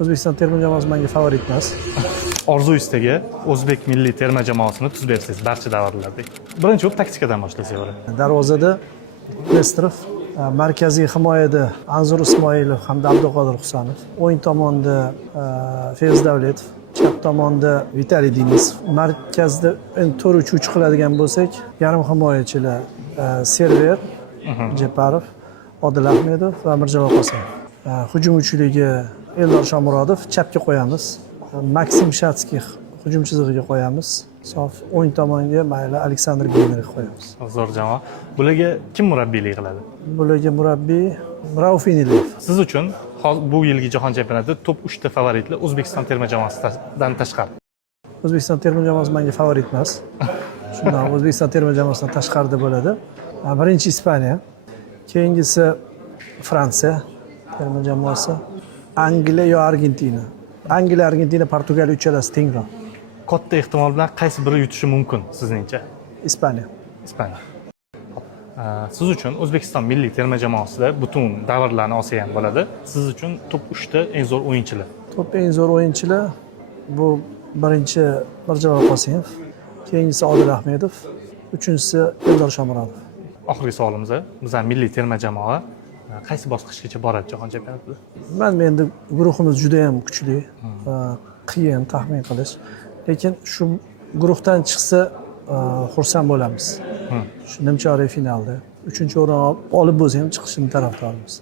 O'zbekiston terma jamoasi menga favorit emas. Orzu-istagi o'zbek milliy terma jamoasini tuzib bersangiz barcha davrlardek. Birinchi bo'lib taktikadan boshlasak bo'ladi. Darvozada Nestrov, markaziy himoyada Anzur Ismoilov hamda Abduqodir Husanov, o'ng tomonda Feyiz Davletov, chap tomonda Vitaliy Denisov, markazda 4-3-3 qiladigan bo'lsak, yarim himoyachilar Server, Jeparov, Odil Ahmedov va Mirjalol Qosimov. Hujum uchligi Eldor Shomurodov chapga qo'yamiz. Maksim Shatskix hujum chizig'iga qo'yamiz. Sof o'ng tomonga mayli Aleksandr Geynrix qo'yamiz. Zo'r jamoa. Bularga kim murabbiylik qiladi? Bularga murabbiy Rauf Inilev. Siz uchun bu yilgi jahon chempionatida top 3 ta favoritlar O'zbekiston terma jamoasidan tashqari. O'zbekiston terma jamoasi menga favorit emas. Shundan O'zbekiston terma jamoasidan tashqarida bo'ladi. Birinchi Ispaniya, keyingisi Fransiya terma jamoasi, Angliya yo Argentina. Angliya, Argentina, Portugaliya uchalasi tengroq. Katta ehtimol bilan qaysi biri yutishi mumkin sizningcha? Ispaniya. Ispaniya. Siz uchun O'zbekiston milliy terma jamoasida butun davrlarni olsa ham bo'ladi. Siz uchun top 3 ta eng zo'r o'yinchilar. Top eng zo'r o'yinchilar bu birinchi Mirjalol Qosimov, keyingisi Odil Ahmedov, uchinchisi Eldor Shomurodov. Oxirgi savolimiz, bizning milliy terma jamoa qaysi bosqichgacha boradi jahon chempionatida? Mana endi guruhimiz juda ham kuchli, qiyin taxmin qilish. Lekin shu guruhdan chiqsa xursand bo'lamiz. Shu nimchorak finalda 3-o'rin olib bo'lsa ham chiqishini tarafdorimiz.